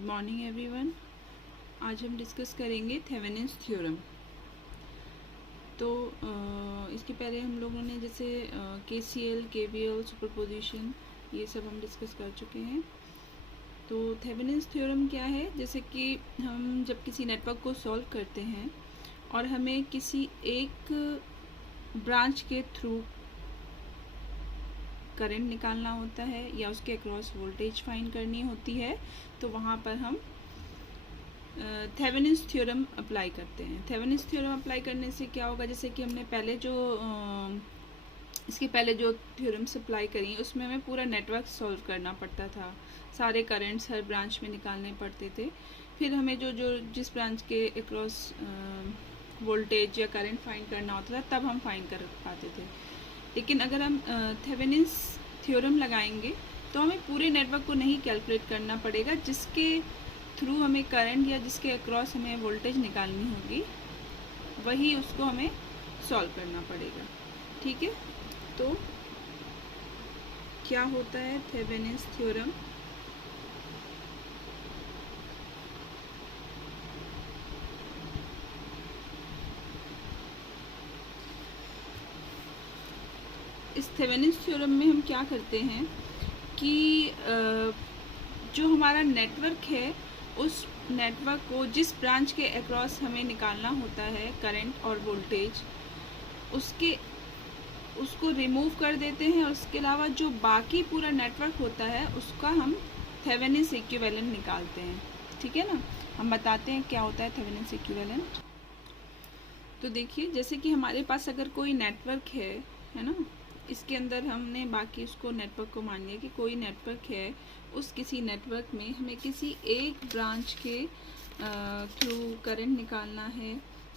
Good morning everyone. आज हम discuss करेंगे थेवेनिन्स थ्योरम। तो इसके पहले हम लोगों ने जैसे KCL, KVL, सुपरपोजिशन ये सब हम डिस्कस कर चुके हैं। तो थेवेनिन्स थ्योरम क्या है, जैसे कि हम जब किसी नेटवर्क को सॉल्व करते हैं और हमें किसी एक ब्रांच के थ्रू करंट निकालना होता है या उसके अक्रॉस वोल्टेज फाइंड करनी होती है, तो वहाँ पर हम थेवेनिन्स थ्योरम अप्लाई करते हैं। थेवेनिन्स थ्योरम अप्लाई करने से क्या होगा, जैसे कि हमने पहले जो इसके पहले जो थ्योरम्स अप्लाई करी उसमें हमें पूरा नेटवर्क सॉल्व करना पड़ता था, सारे करंट्स हर ब्रांच में निकालने पड़ते थे, फिर हमें जो जो जिस ब्रांच के अक्रॉस वोल्टेज या करंट फाइंड करना होता था तब हम फाइंड कर पाते थे। लेकिन अगर हम थेवेनिन्स थ्योरम लगाएंगे तो हमें पूरे नेटवर्क को नहीं कैलकुलेट करना पड़ेगा, जिसके थ्रू हमें करंट या जिसके अक्रॉस हमें वोल्टेज निकालनी होगी वही उसको हमें सॉल्व करना पड़ेगा। ठीक है, तो क्या होता है थेवेनिन्स थ्योरम? इस थेवेनिन्स थ्योरम में हम क्या करते हैं कि जो हमारा नेटवर्क है उस नेटवर्क को जिस ब्रांच के अक्रॉस हमें निकालना होता है करंट और वोल्टेज, उसको रिमूव कर देते हैं और उसके अलावा जो बाकी पूरा नेटवर्क होता है उसका हम थेवेनिन्स इक्विवेलेंट निकालते हैं। ठीक है ना, हम बताते हैं क्या होता है थेवेनिन्स इक्विवेलेंट। तो देखिए, जैसे कि हमारे पास अगर कोई नेटवर्क है ना, इसके अंदर हमने बाकी उसको नेटवर्क को मान लिया कि कोई नेटवर्क है, उस किसी नेटवर्क में हमें किसी एक ब्रांच के थ्रू करंट निकालना है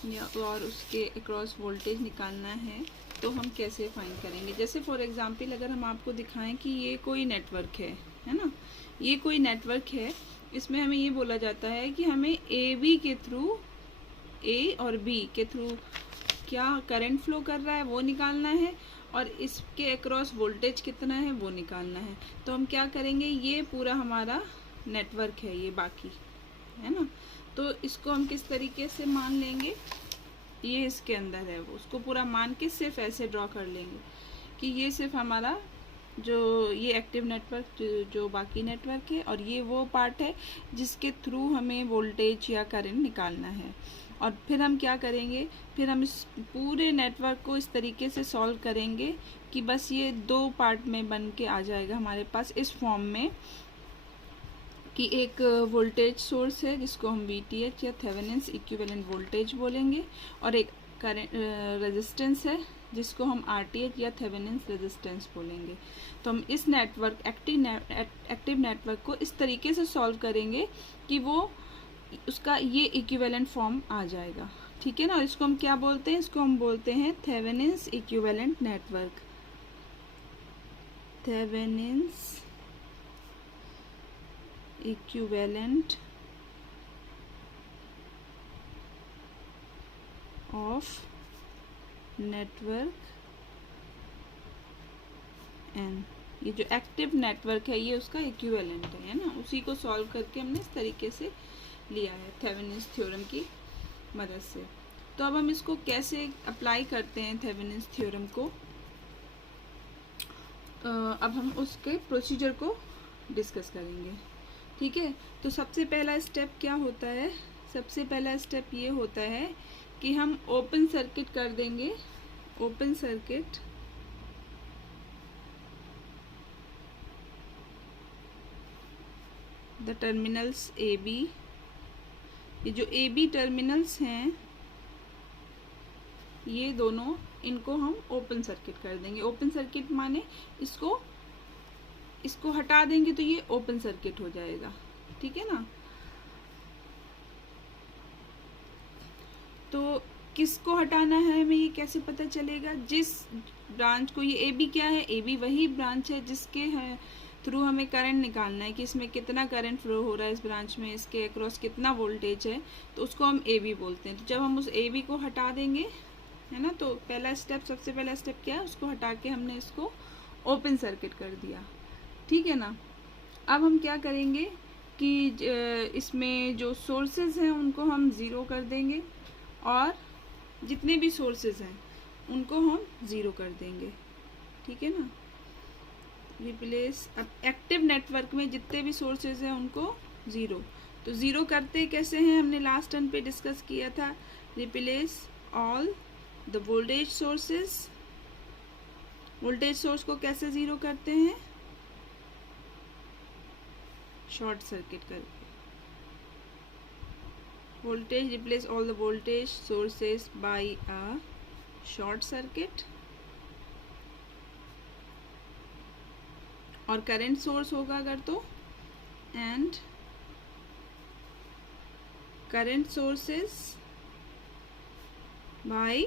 या और उसके अक्रॉस वोल्टेज निकालना है, तो हम कैसे फाइंड करेंगे। जैसे फॉर एग्जांपल अगर हम आपको दिखाएं कि ये कोई नेटवर्क है ना, ये कोई नेटवर्क है, इसमें हमें ये बोला जाता है कि हमें AB के थ्रू, A और B के थ्रू क्या करंट फ्लो कर रहा है वो निकालना है और इसके अक्रॉस वोल्टेज कितना है वो निकालना है। तो हम क्या करेंगे, ये पूरा हमारा नेटवर्क है, ये बाकी है ना, तो इसको हम किस तरीके से मान लेंगे, ये इसके अंदर है वो, उसको पूरा मान के सिर्फ ऐसे ड्रॉ कर लेंगे कि ये सिर्फ हमारा जो ये एक्टिव नेटवर्क जो बाकी नेटवर्क है और ये वो पार्ट है जिसके थ्रू हमें वोल्टेज या करंट निकालना है। और फिर हम क्या करेंगे, फिर हम इस पूरे नेटवर्क को इस तरीके से सॉल्व करेंगे कि बस ये दो पार्ट में बन के आ जाएगा हमारे पास इस फॉर्म में कि एक वोल्टेज सोर्स है जिसको हम VTH या थेवेनिन्स इक्विवेलेंट वोल्टेज बोलेंगे और एक करंट रेजिस्टेंस है जिसको हम RTH या थेवेनिन्स रेजिस्टेंस बोलेंगे। तो हम इस नेटवर्क एक्टिव नेटवर्क को इस तरीके से सॉल्व करेंगे कि वो उसका ये इक्विवेलेंट फॉर्म आ जाएगा। ठीक है ना, और इसको हम क्या बोलते हैं, इसको हम बोलते हैं Thevenin's equivalent network. Thevenin's equivalent of network N, ये जो एक्टिव नेटवर्क है ये उसका इक्विवेलेंट है ना, उसी को सॉल्व करके हमने इस तरीके से लिया है थेवेनिन्स थ्योरम की मदद से। तो अब हम इसको कैसे अप्लाई करते हैं थेवेनिन्स थ्योरम को, अब हम उसके प्रोसीजर को डिस्कस करेंगे। ठीक है, तो सबसे पहला स्टेप क्या होता है, सबसे पहला स्टेप ये होता है कि हम ओपन सर्किट कर देंगे, open circuit the terminals AB। ये जो AB टर्मिनल्स हैं ये दोनों, इनको हम ओपन सर्किट कर देंगे। ओपन सर्किट माने इसको हटा देंगे तो ये ओपन सर्किट हो जाएगा। ठीक है ना, तो किसको हटाना है हमें ये कैसे पता चलेगा, जिस ब्रांच को, ये AB क्या है, AB वही ब्रांच है जिसके थ्रू हमें करंट निकालना है कि इसमें कितना करंट फ्लो हो रहा है इस ब्रांच में, इसके अक्रॉस कितना वोल्टेज है, तो उसको हम AB बोलते हैं। तो जब हम उस AB को हटा देंगे है ना, तो पहला स्टेप, सबसे पहला स्टेप क्या है, उसको हटा के हमने इसको ओपन सर्किट कर दिया। ठीक है ना, अब हम क्या करेंगे कि इसमें जो सोर्सेज हैं उनको हम ज़ीरो कर देंगे और जितने भी सोर्सेज हैं उनको हम ज़ीरो कर देंगे, ठीक है ना। रिप्लेस, अब एक्टिव नेटवर्क में जितने भी सोर्सेज हैं उनको ज़ीरो, तो ज़ीरो करते कैसे हैं हमने लास्ट टर्न पे डिस्कस किया था। Replace all the voltage sources, voltage source को कैसे ज़ीरो करते हैं, शॉर्ट सर्किट करके। Voltage, replace all the voltage sources by a short circuit. और करंट सोर्स होगा अगर तो, and current sources by,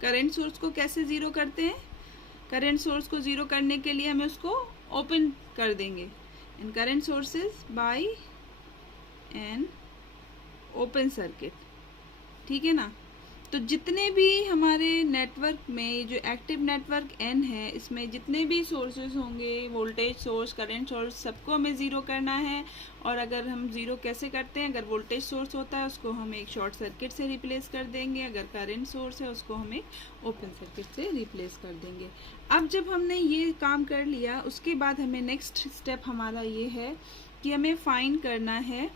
current source को कैसे ज़ीरो करते हैं, करंट सोर्स को ज़ीरो करने के लिए हमें उसको ओपन कर देंगे, and current sources by an open circuit, ठीक है ना। तो जितने भी हमारे नेटवर्क में जो एक्टिव नेटवर्क एन है, इसमें जितने भी सोर्सेज होंगे, वोल्टेज सोर्स, करंट सोर्स, सबको हमें ज़ीरो करना है। और अगर हम ज़ीरो कैसे करते हैं, अगर वोल्टेज सोर्स होता है उसको हम एक शॉर्ट सर्किट से रिप्लेस कर देंगे, अगर करंट सोर्स है उसको हम एक ओपन सर्किट से रिप्लेस कर देंगे। अब जब हमने ये काम कर लिया, उसके बाद हमें नेक्स्ट स्टेप हमारा ये है कि हमें फाइंड करना है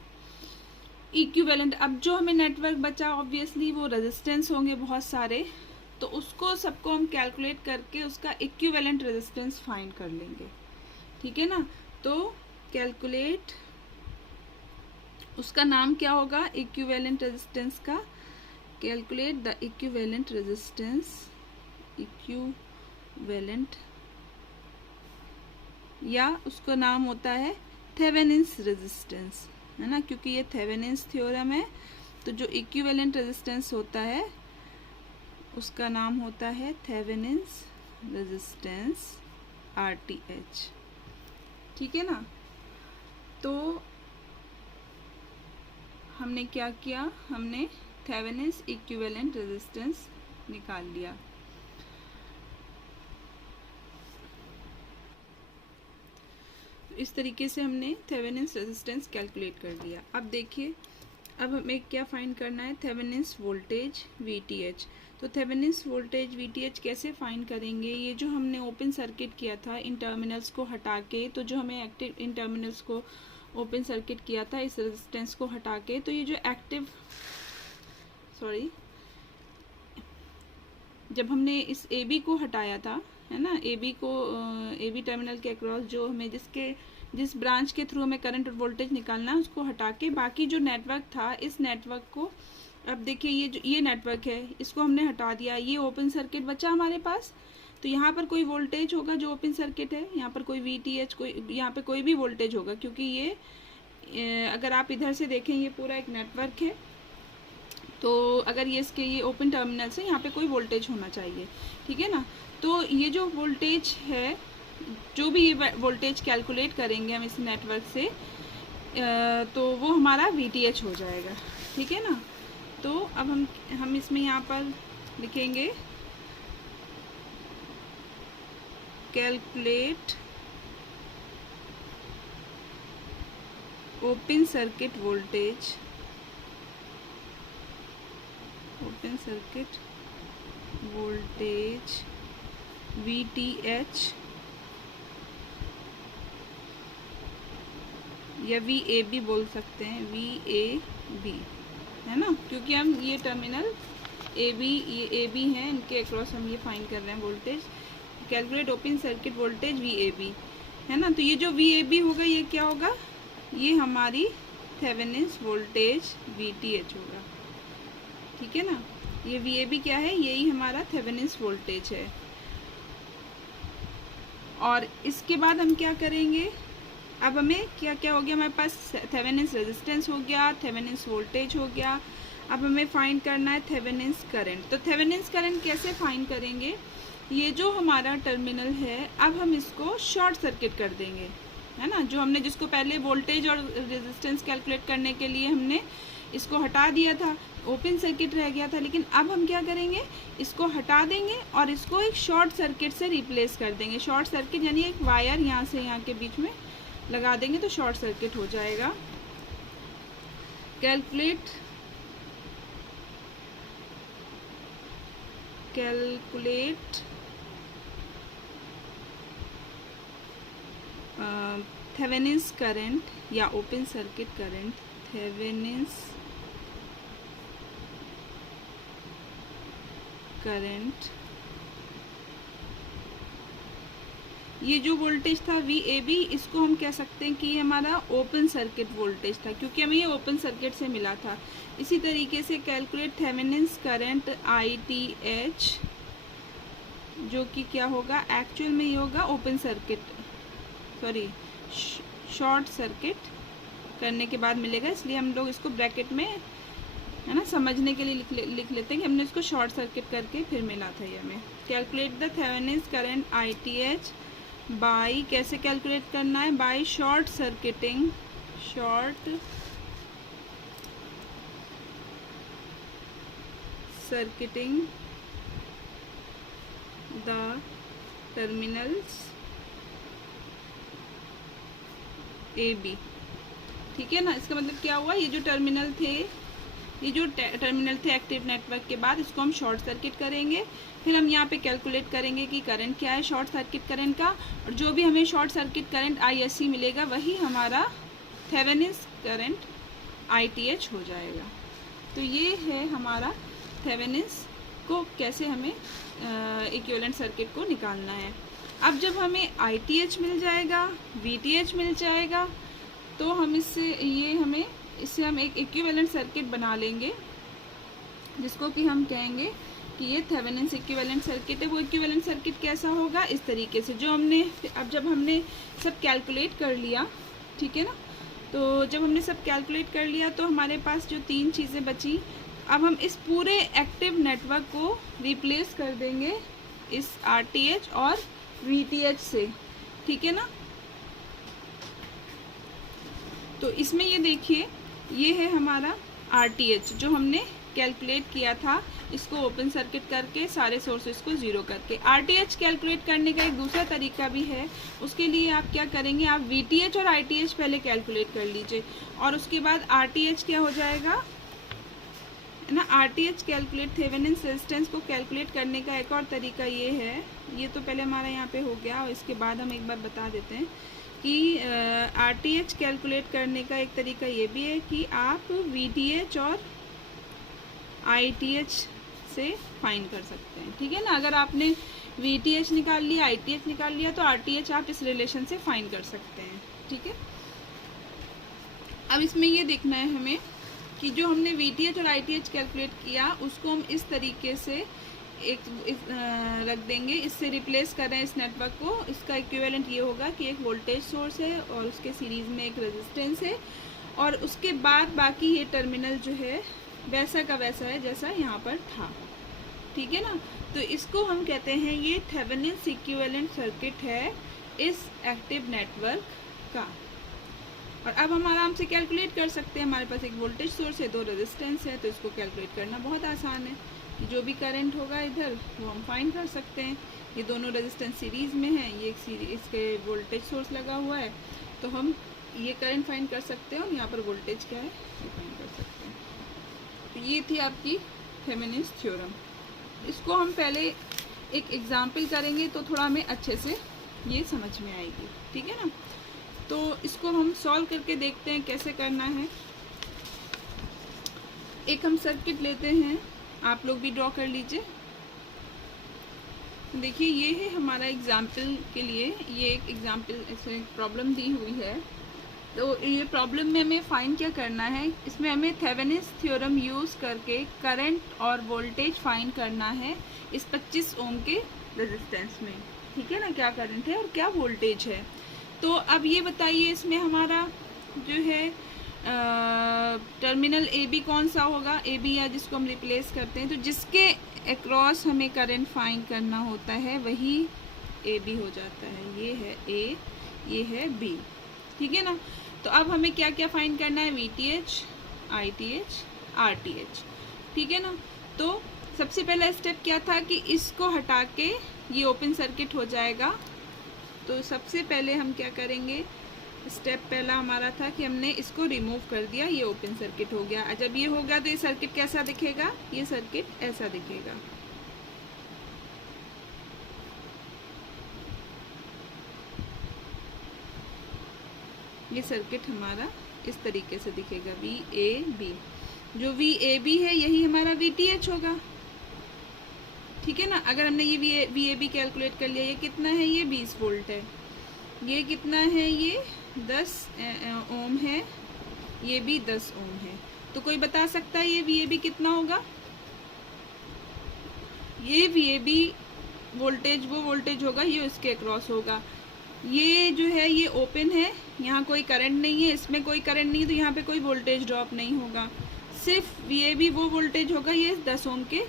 इक्विवेलेंट। अब जो हमें नेटवर्क बचा ऑब्वियसली वो रेजिस्टेंस होंगे बहुत सारे, तो उसको सबको हम कैलकुलेट करके उसका इक्विवेलेंट रेजिस्टेंस फाइंड कर लेंगे, ठीक है ना। तो कैलकुलेट, उसका नाम क्या होगा इक्विवेलेंट रेजिस्टेंस का, calculate the equivalent resistance, equivalent, या उसका नाम होता है थेवेनिन्स रेजिस्टेंस, है ना, क्योंकि ये थेवेनिन्स थ्योरम है। तो जो इक्विवेलेंट रेजिस्टेंस होता है उसका नाम होता है थेवेनिन्स रेजिस्टेंस, RTH, ठीक है ना। तो हमने क्या किया, हमने थेवेनिन्स इक्विवेलेंट रेजिस्टेंस निकाल लिया। इस तरीके से हमने थेवेनिन्स रेजिस्टेंस कैलकुलेट कर लिया। अब देखिए, अब हमें क्या फाइंड करना है, थेवेनिन्स वोल्टेज VTH। तो थेवेनिन्स वोल्टेज VTH कैसे फाइंड करेंगे, ये जो हमने ओपन सर्किट किया था इन टर्मिनल्स को हटा के, तो जो हमें एक्टिव इन टर्मिनल्स को ओपन सर्किट किया था इस रेजिस्टेंस को हटा के, तो ये जो एक्टिव, सॉरी, जब हमने इस AB को हटाया था, है ना, AB को, AB टर्मिनल के अक्रॉस जो हमें जिस ब्रांच के थ्रू हमें करंट और वोल्टेज निकालना है उसको हटा के बाकी जो नेटवर्क था, इस नेटवर्क को, अब देखिए ये नेटवर्क है, इसको हमने हटा दिया, ये ओपन सर्किट बचा हमारे पास। तो यहाँ पर कोई वोल्टेज होगा जो ओपन सर्किट है, यहाँ पर कोई VTH, कोई यहाँ पे कोई भी वोल्टेज होगा, क्योंकि ये अगर आप इधर से देखें ये पूरा एक नेटवर्क है, तो अगर ये इसके ये ओपन टर्मिनल से यहाँ पे कोई वोल्टेज होना चाहिए, ठीक है ना। तो ये जो वोल्टेज है, जो भी ये वोल्टेज कैलकुलेट करेंगे हम इस नेटवर्क से, तो वो हमारा VTH हो जाएगा, ठीक है ना। तो अब हम इसमें यहाँ पर लिखेंगे calculate open circuit voltage, open circuit voltage VTH या VAB बोल सकते हैं, VAB, है ना, क्योंकि हम ये टर्मिनल ये AB हैं, इनके अक्रॉस हम ये फाइंड कर रहे हैं voltage. Calculate open circuit voltage VAB, है ना। तो ये जो VAB होगा ये क्या होगा, ये हमारी थेवेनिन्स वोल्टेज VTH होगा, ठीक है ना। ये VAB क्या है, यही हमारा थेवेनिन्स वोल्टेज है। और इसके बाद हम क्या करेंगे, अब हमें क्या क्या हो गया, हमारे पास थेवेनिन्स रेजिस्टेंस हो गया, थेवेनिन्स वोल्टेज हो गया। अब हमें फाइंड करना है थेवेनिन्स करंट। तो थेवेनिन्स करंट कैसे फाइंड करेंगे, ये जो हमारा टर्मिनल है अब हम इसको शॉर्ट सर्किट कर देंगे, है ना। जो हमने जिसको पहले वोल्टेज और रेजिस्टेंस कैलकुलेट करने के लिए हमने इसको हटा दिया था, ओपन सर्किट रह गया था, लेकिन अब हम क्या करेंगे, इसको हटा देंगे और इसको एक शॉर्ट सर्किट से रिप्लेस कर देंगे। शॉर्ट सर्किट यानी एक वायर यहाँ से यहाँ के बीच में लगा देंगे तो शॉर्ट सर्किट हो जाएगा। कैलकुलेट थेवेनिन्स करंट या open circuit current, Thevenin's current, ये जो वोल्टेज था VAB, इसको हम कह सकते हैं कि ये हमारा ओपन सर्किट वोल्टेज था, क्योंकि हमें ये ओपन सर्किट से मिला था। इसी तरीके से कैलकुलेट थेवेनिन्स करंट ITH, जो कि क्या होगा, एक्चुअल में ये होगा open circuit, sorry short circuit करने के बाद मिलेगा, इसलिए हम लोग इसको ब्रैकेट में, है ना, समझने के लिए लिख लेते हैं कि हमने इसको शॉर्ट सर्किट करके फिर मिला था ये हमें। Calculate the Thevenin's current ITH by, कैसे कैलकुलेट करना है, by short circuiting the terminals AB। ठीक है ना, इसका मतलब क्या हुआ, ये जो टर्मिनल थे एक्टिव नेटवर्क के बाद, इसको हम शॉर्ट सर्किट करेंगे। फिर हम यहाँ पे कैलकुलेट करेंगे कि करंट क्या है शॉर्ट सर्किट करंट का, और जो भी हमें शॉर्ट सर्किट करंट ISC मिलेगा वही हमारा थेवेनिन्स करंट ITH हो जाएगा। तो ये है हमारा थेवेनिन्स को कैसे हमें इक्विवेलेंट सर्किट को निकालना है। अब जब हमें ITH मिल जाएगा, VTH मिल जाएगा, तो हम इससे हम एक इक्विवेलेंट सर्किट बना लेंगे, जिसको कि हम कहेंगे कि ये थेवेनिन्स इक्विवेलेंट सर्किट है। वो इक्विवेलेंट सर्किट कैसा होगा, इस तरीके से, जो हमने जब हमने सब कैलकुलेट कर लिया, ठीक है ना, तो जब हमने सब कैलकुलेट कर लिया तो हमारे पास जो 3 चीज़ें बची, अब हम इस पूरे एक्टिव नेटवर्क को रिप्लेस कर देंगे इस RTH और VTH से, ठीक है ना। तो इसमें ये देखिए, ये है हमारा RTH जो हमने कैलकुलेट किया था, इसको ओपन सर्किट करके सारे सोर्सेज को ज़ीरो करके। RTH कैलकुलेट करने का एक दूसरा तरीका भी है, उसके लिए आप क्या करेंगे, आप VTH और ITH पहले कैलकुलेट कर लीजिए, और उसके बाद RTH क्या हो जाएगा, है ना। RTH कैलकुलेट, थेवेनिन्स रेजिस्टेंस को कैलकुलेट करने का एक और तरीका ये है, ये तो पहले हमारा यहाँ पे हो गया, और इसके बाद हम एक बार बता देते हैं कि RTH कैलकुलेट करने का एक तरीका ये भी है कि आप VTH और ITH से फाइंड कर सकते हैं, ठीक है ना। अगर आपने VTH निकाल लिया, ITH निकाल लिया, तो RTH आप इस रिलेशन से फाइंड कर सकते हैं, ठीक है। अब इसमें ये देखना है हमें कि जो हमने VTH और ITH कैलकुलेट किया, उसको हम इस तरीके से रख देंगे, इससे रिप्लेस कर रहे हैं इस नेटवर्क को। इसका इक्विवेलेंट ये होगा कि एक वोल्टेज सोर्स है और उसके सीरीज़ में एक रेजिस्टेंस है, और उसके बाद बाकी ये टर्मिनल जो है वैसा का वैसा है जैसा यहाँ पर था, ठीक है ना। तो इसको हम कहते हैं ये थेवेनिन्स इक्विवेलेंट सर्किट है इस एक्टिव नेटवर्क का। और अब हम आराम से कैलकुलेट कर सकते हैं, हमारे पास एक वोल्टेज सोर्स है, 2 रेजिस्टेंस है, तो इसको कैलकुलेट करना बहुत आसान है। जो भी करंट होगा इधर वो हम फाइंड कर सकते हैं। ये दोनों रेजिस्टेंस सीरीज़ में हैं, ये इसके वोल्टेज सोर्स लगा हुआ है, तो हम ये करंट फाइंड कर सकते हैं, और यहाँ पर वोल्टेज क्या है ये फाइंड कर सकते हैं। तो ये थी आपकी थेवेनिन्स थ्योरम। इसको हम पहले एक एग्जाम्पल करेंगे तो थोड़ा हमें अच्छे से ये समझ में आएगी, ठीक है ना। तो इसको हम सॉल्व करके देखते हैं कैसे करना है। एक हम सर्किट लेते हैं, आप लोग भी ड्रॉ कर लीजिए। देखिए ये है हमारा एग्जाम्पल के लिए, ये एक एग्जाम्पल इसमें प्रॉब्लम दी हुई है। तो ये प्रॉब्लम में हमें फाइंड क्या करना है, इसमें हमें थेवेनिन्स थ्योरम यूज़ करके करंट और वोल्टेज फाइंड करना है इस 25 ओम के रेजिस्टेंस में, ठीक है ना। क्या करंट है और क्या वोल्टेज है। तो अब ये बताइए, इसमें हमारा जो है टर्मिनल AB कौन सा होगा, AB या जिसको हम रिप्लेस करते हैं, तो जिसके अक्रॉस हमें करंट फाइंड करना होता है वही AB हो जाता है। ये है A, ये है B, ठीक है ना। तो अब हमें क्या क्या फाइंड करना है, VTH, ITH, RTH, ठीक है ना। तो सबसे पहला स्टेप क्या था कि इसको हटा के ये ओपन सर्किट हो जाएगा। तो सबसे पहले हम क्या करेंगे, स्टेप पहला हमारा था कि हमने इसको रिमूव कर दिया, ये ओपन सर्किट हो गया। जब ये हो गया तो ये सर्किट कैसा दिखेगा, ये सर्किट ऐसा दिखेगा। ये सर्किट हमारा इस तरीके से दिखेगा, VAB। जो VAB है यही हमारा VTH होगा, ठीक है ना। अगर हमने ये VAB कैलकुलेट कर लिया, ये कितना है, ये 20 वोल्ट है, ये कितना है, ये 10 ओम है, ये भी 10 ओम है। तो कोई बता सकता है ये VAB कितना होगा? ये VAB वोल्टेज वो वोल्टेज होगा, ये इसके अक्रॉस होगा। ये जो है ये ओपन है, यहाँ कोई करंट नहीं है, इसमें कोई करंट नहीं है, तो यहाँ पे कोई वोल्टेज ड्रॉप नहीं होगा। सिर्फ VAB वो वोल्टेज होगा, ये 10 ओम के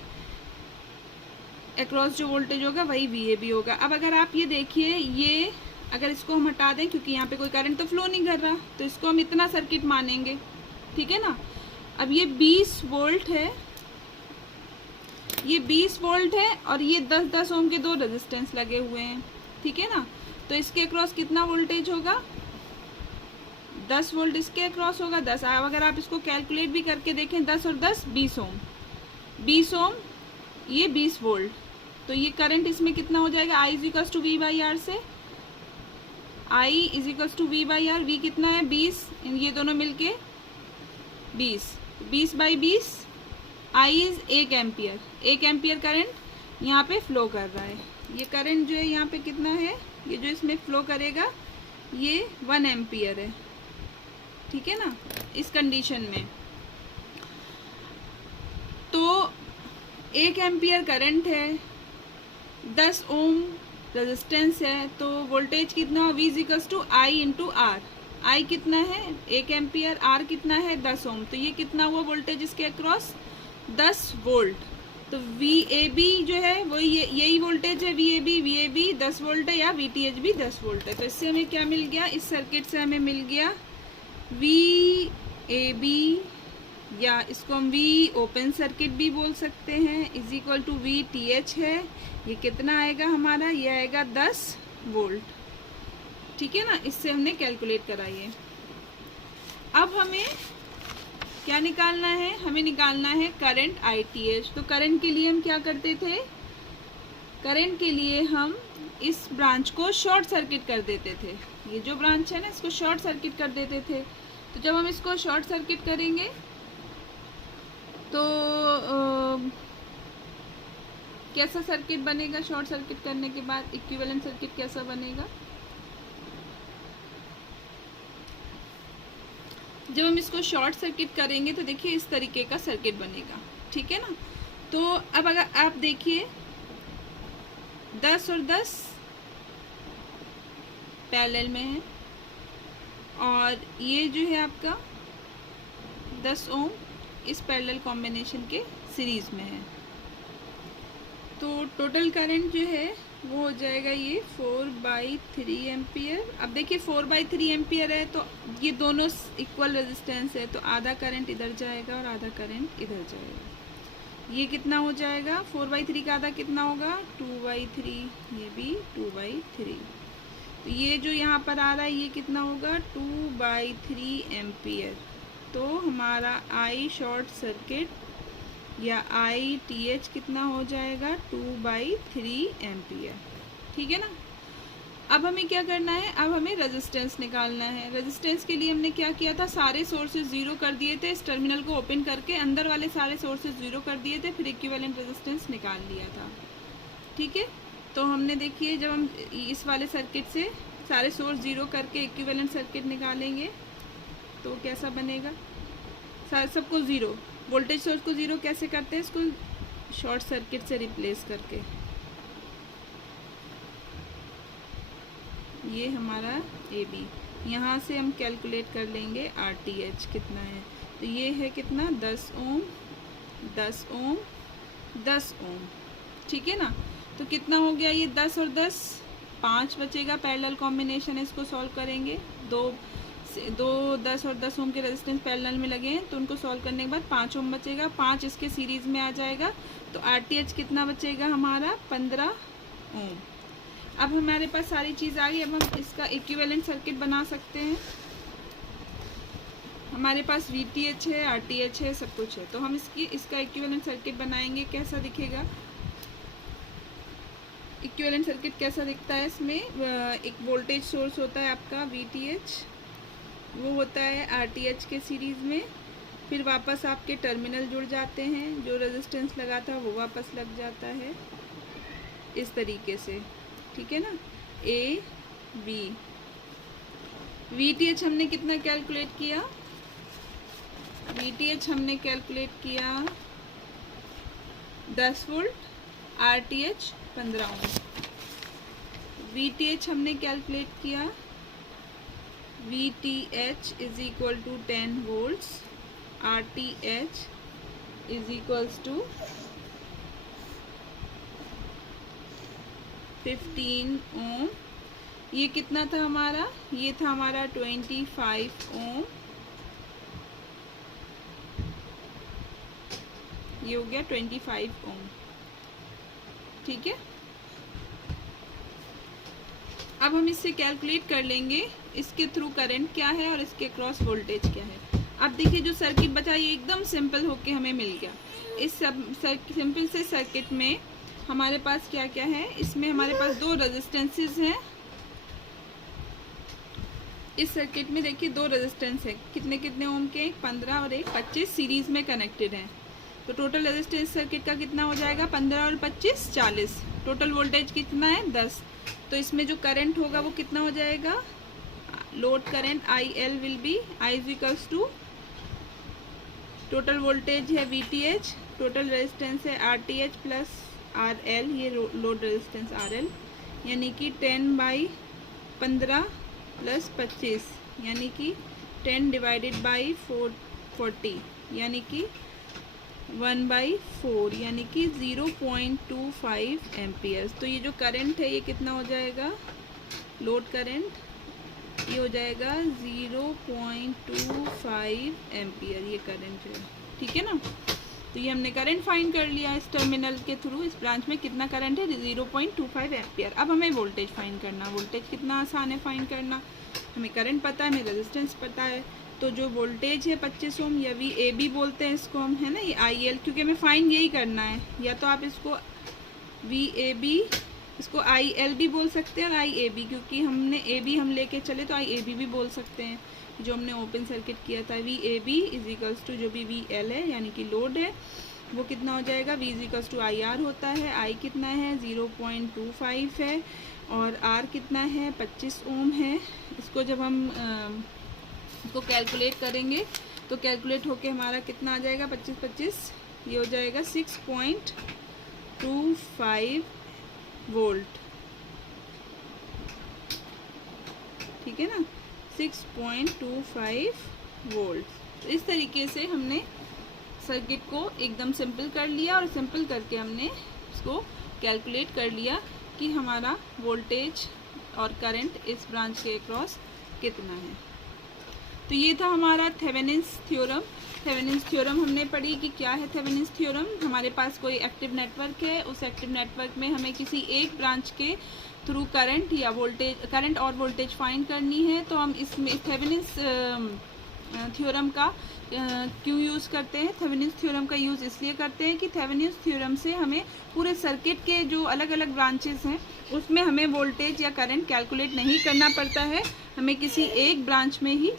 अक्रॉस जो वोल्टेज होगा वही VAB होगा। अब अगर आप ये देखिए, ये अगर इसको हम हटा दें, क्योंकि यहाँ पे कोई करंट तो फ्लो नहीं कर रहा, तो इसको हम इतना सर्किट मानेंगे, ठीक है ना। अब ये 20 वोल्ट है, ये 20 वोल्ट है, और ये 10-10 ओम के दो रेजिस्टेंस लगे हुए हैं, ठीक है ना। तो इसके अक्रॉस कितना वोल्टेज होगा, 10 वोल्ट इसके अक्रॉस होगा, 10। अगर आप इसको कैलकुलेट भी करके देखें, 10 और 10 20 ओम, 20 ओम, ये 20 वोल्ट। तो ये करंट इसमें कितना हो जाएगा, I = V/R से, I = V/R। V कितना है, 20, ये दोनों मिलके 20, 20/20, I is 1 ampere. 1 ampere current यहाँ पे फ्लो कर रहा है। ये करंट जो है यहाँ पे कितना है, ये जो इसमें फ्लो करेगा ये 1 एम्पियर है, ठीक है ना, इस कंडीशन में। तो 1 एम्पियर करंट है, 10 ओम रेजिस्टेंस है, तो वोल्टेज कितना, V = I × R। I कितना है, 1 एम्पियर, R कितना है, 10 ओम। तो ये कितना हुआ वोल्टेज इसके अक्रॉस, 10 वोल्ट। तो VAB जो है वो यही वोल्टेज है, VAB 10 वोल्ट है, या VTH भी 10 वोल्ट है। तो इससे हमें क्या मिल गया, इस सर्किट से हमें मिल गया VAB, या इसको हम V ओपन सर्किट भी बोल सकते हैं, = VTH है। ये कितना आएगा हमारा, ये आएगा 10 वोल्ट, ठीक है ना। इससे हमने कैलकुलेट कराई है। अब हमें क्या निकालना है, हमें निकालना है करंट ITH। तो करंट के लिए हम क्या करते थे, करंट के लिए हम इस ब्रांच को शॉर्ट सर्किट कर देते थे। ये जो ब्रांच है ना, इसको शॉर्ट सर्किट कर देते थे। तो जब हम इसको शॉर्ट सर्किट करेंगे तो कैसा सर्किट बनेगा, शॉर्ट सर्किट करने के बाद इक्विवेलेंट सर्किट कैसा बनेगा, जब हम इसको शॉर्ट सर्किट करेंगे तो देखिए इस तरीके का सर्किट बनेगा, ठीक है ना। तो अब अगर आप देखिए 10 और 10 पैरेलल में है, और ये जो है आपका 10 ओम इस पैरेलल कॉम्बिनेशन के सीरीज में है। तो टोटल करंट जो है वो हो जाएगा ये 4/3 एम्पियर। अब देखिए 4/3 एम्पियर है, तो ये दोनों इक्वल रेजिस्टेंस है, तो आधा करंट इधर जाएगा और आधा करंट इधर जाएगा। ये कितना हो जाएगा, 4/3 का आधा कितना होगा, 2/3, ये भी 2/3। तो ये जो यहाँ पर आ रहा है ये कितना होगा, 2/3 एम्पियर। तो हमारा I शॉर्ट सर्किट या ITH कितना हो जाएगा, 2/3 एम्पियर, ठीक है ना। अब हमें क्या करना है, अब हमें रेजिस्टेंस निकालना है। रेजिस्टेंस के लिए हमने क्या किया था, सारे सोर्सेज ज़ीरो कर दिए थे, इस टर्मिनल को ओपन करके अंदर वाले सारे सोर्सेज ज़ीरो कर दिए थे, फिर इक्विवेलेंट रेजिस्टेंस निकाल लिया था, ठीक है। तो हमने देखिए जब हम इस वाले सर्किट से सारे सोर्स ज़ीरो करके इक्विवेलेंट सर्किट निकालेंगे तो कैसा बनेगा, सबको ज़ीरो, वोल्टेज सोर्स को ज़ीरो कैसे करते हैं, इसको शॉर्ट सर्किट से रिप्लेस करके। ये हमारा AB, यहाँ से हम कैलकुलेट कर लेंगे RTH कितना है। तो ये है कितना, 10 ओम, 10 ओम, 10 ओम, ठीक है ना। तो कितना हो गया ये 10 और 10, 5 बचेगा, पैरेलल कॉम्बिनेशन है, इसको सॉल्व करेंगे। दो 10 और 10 ओम के रेजिस्टेंस पैरेलल में लगे हैं, तो उनको सॉल्व करने के बाद 5 ओम बचेगा, 5 इसके सीरीज में आ जाएगा। तो RTH कितना बचेगा हमारा, 15 ओम। अब हमारे पास सारी चीज़ आ गई। अब हम इसका इक्विवेलेंट सर्किट बना सकते हैं। हमारे पास VTH है, RTH है, सब कुछ है। तो हम इसका इक्विवेलेंट सर्किट बनाएंगे। कैसा दिखेगा इक्विवेलेंट सर्किट, कैसा दिखता है? इसमें एक वोल्टेज सोर्स होता है आपका VTH, वो होता है RTH के सीरीज़ में। फिर वापस आपके टर्मिनल जुड़ जाते हैं, जो रेजिस्टेंस लगा था वो वापस लग जाता है इस तरीके से, ठीक है ना। A B VTH हमने कितना कैलकुलेट किया? VTH हमने कैलकुलेट किया 10 वोल्ट, RTH 15 ओम। VTH हमने कैलकुलेट किया VTH is equal to 10 volts, RTH is equals to 15 ohm. ये कितना था हमारा? ये था हमारा 25 ओम। ये हो गया 25 ओम, ठीक है। अब हम इससे कैलकुलेट कर लेंगे इसके थ्रू करंट क्या है और इसके क्रॉस वोल्टेज क्या है। अब देखिए जो सर्किट बचा ये एकदम सिंपल होके हमें मिल गया। इस सिंपल से सर्किट में हमारे पास क्या क्या है? इसमें हमारे पास दो रेजिस्टेंसेस हैं। इस सर्किट में देखिए दो रेजिस्टेंस है, कितने कितने ओम के? एक 15 और एक 25 सीरीज में कनेक्टेड हैं। तो टोटल रेजिस्टेंस सर्किट का कितना हो जाएगा? 15 और 25 40। टोटल वोल्टेज कितना है? 10। तो इसमें जो करंट होगा वो कितना हो जाएगा? Load current IL will be I is equals to, total voltage है VTH, टोटल रेजिस्टेंस है RTH प्लस RL, ये लोड रेजिस्टेंस RL, यानी कि 10/15 प्लस 25, यानी कि 10 डिवाइडेड बाई 40, यानी कि 1/4, यानी कि 0.25 एम्पियर्स। तो ये जो करंट है ये कितना हो जाएगा? लोड करंट ये हो जाएगा 0.25 एम्पियर, ये करंट है, ठीक है ना। तो ये हमने करंट फाइंड कर लिया इस टर्मिनल के थ्रू। इस ब्रांच में कितना करंट है? 0.25 एम्पियर। अब हमें वोल्टेज फाइंड करना। वोल्टेज कितना आसान है फाइंड करना। हमें करंट पता है, हमें रेजिस्टेंस पता है। तो जो वोल्टेज है 25 ओम, या VAB बोलते हैं इसको हम, है ना, ये IL, क्योंकि हमें फाइंड यही करना है। या तो आप इसको VAB, इसको IL भी बोल सकते हैं और IAB, क्योंकि हमने AB हम लेके चले तो IAB भी बोल सकते हैं। जो हमने ओपन सर्किट किया था VAB इज इक्वल्स टू जो भी VL है यानी कि लोड है वो कितना हो जाएगा? V is equals to IR होता है। I कितना है? 0.25 है और R कितना है? 25 ओम है। इसको जब हम इसको कैलकुलेट करेंगे तो कैलकुलेट होके हमारा कितना आ जाएगा? 25 ये हो जाएगा 6.25 वोल्ट, ठीक है ना, 6.25 वोल्ट। तो इस तरीके से हमने सर्किट को एकदम सिंपल कर लिया और सिंपल करके हमने इसको कैलकुलेट कर लिया कि हमारा वोल्टेज और करंट इस ब्रांच के अक्रॉस कितना है। तो ये था हमारा थेवेनिन्स थ्योरम। थेवेनिन्स थ्योरम हमने पढ़ी कि क्या है थेवेनिन्स थ्योरम। हमारे पास कोई एक्टिव नेटवर्क है, उस एक्टिव नेटवर्क में हमें किसी एक ब्रांच के थ्रू करंट या वोल्टेज, करंट और वोल्टेज फाइंड करनी है। तो हम इसमें थेवेनिन्स थ्योरम का क्यों यूज़ करते हैं? थेवेनिन्स थ्योरम का यूज़ इसलिए करते हैं कि थेवेनिन्स थ्योरम से हमें पूरे सर्किट के जो अलग अलग ब्रांचेस हैं उसमें हमें वोल्टेज या करंट कैलकुलेट नहीं करना पड़ता है। हमें किसी एक ब्रांच में ही,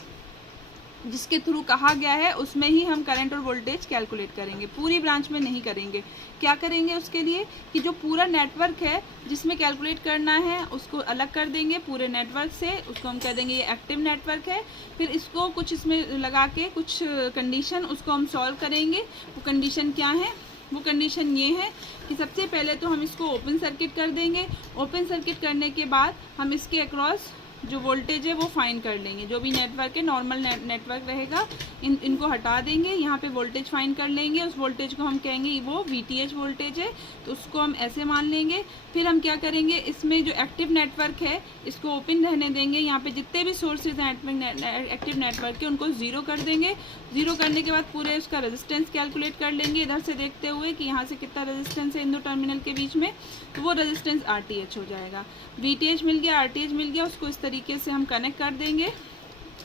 जिसके थ्रू कहा गया है, उसमें ही हम करंट और वोल्टेज कैलकुलेट करेंगे, पूरी ब्रांच में नहीं करेंगे। क्या करेंगे उसके लिए कि जो पूरा नेटवर्क है जिसमें कैलकुलेट करना है उसको अलग कर देंगे पूरे नेटवर्क से। उसको हम कह देंगे ये एक्टिव नेटवर्क है। फिर इसको कुछ इसमें लगा के कुछ कंडीशन उसको हम सॉल्व करेंगे। वो कंडीशन क्या है? वो कंडीशन ये है कि सबसे पहले तो हम इसको ओपन सर्किट कर देंगे। ओपन सर्किट करने के बाद हम इसके अक्रॉस जो वोल्टेज है वो फाइंड कर लेंगे। जो भी नेटवर्क है, नॉर्मल नेटवर्क रहेगा, इनको हटा देंगे, यहाँ पे वोल्टेज फाइंड कर लेंगे। उस वोल्टेज को हम कहेंगे वो VTH वोल्टेज है, तो उसको हम ऐसे मान लेंगे। फिर हम क्या करेंगे, इसमें जो एक्टिव नेटवर्क है इसको ओपन रहने देंगे। यहाँ पे जितने भी सोर्सेज हैं एक्टिव नेटवर्क के उनको 0 कर देंगे। 0 करने के बाद पूरे उसका रेजिस्टेंस कैलकुलेट कर लेंगे इधर से देखते हुए कि यहाँ से कितना रेजिस्टेंस है इन दो टर्मिनल के बीच में, तो वो रेजिस्टेंस RTH हो जाएगा। VTH मिल गया, RTH मिल गया, उसको इस तरीके से हम कनेक्ट कर देंगे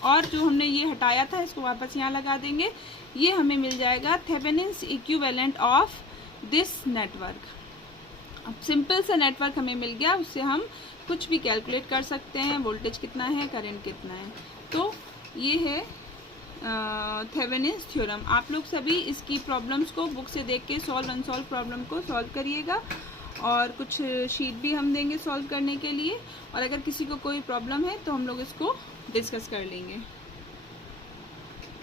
और जो हमने ये हटाया था इसको वापस यहाँ लगा देंगे। ये हमें मिल जाएगा Thevenin's equivalent of this network. अब सिंपल सा नेटवर्क हमें मिल गया, उससे हम कुछ भी कैलकुलेट कर सकते हैं, वोल्टेज कितना है, करंट कितना है। तो ये है थेवेनिन्स थ्योरम। आप लोग सभी इसकी प्रॉब्लम्स को बुक से देख के सॉल्व अनसॉल्व प्रॉब्लम को सॉल्व करिएगा और कुछ शीट भी हम देंगे सॉल्व करने के लिए। और अगर किसी को कोई प्रॉब्लम है तो हम लोग इसको डिस्कस कर लेंगे।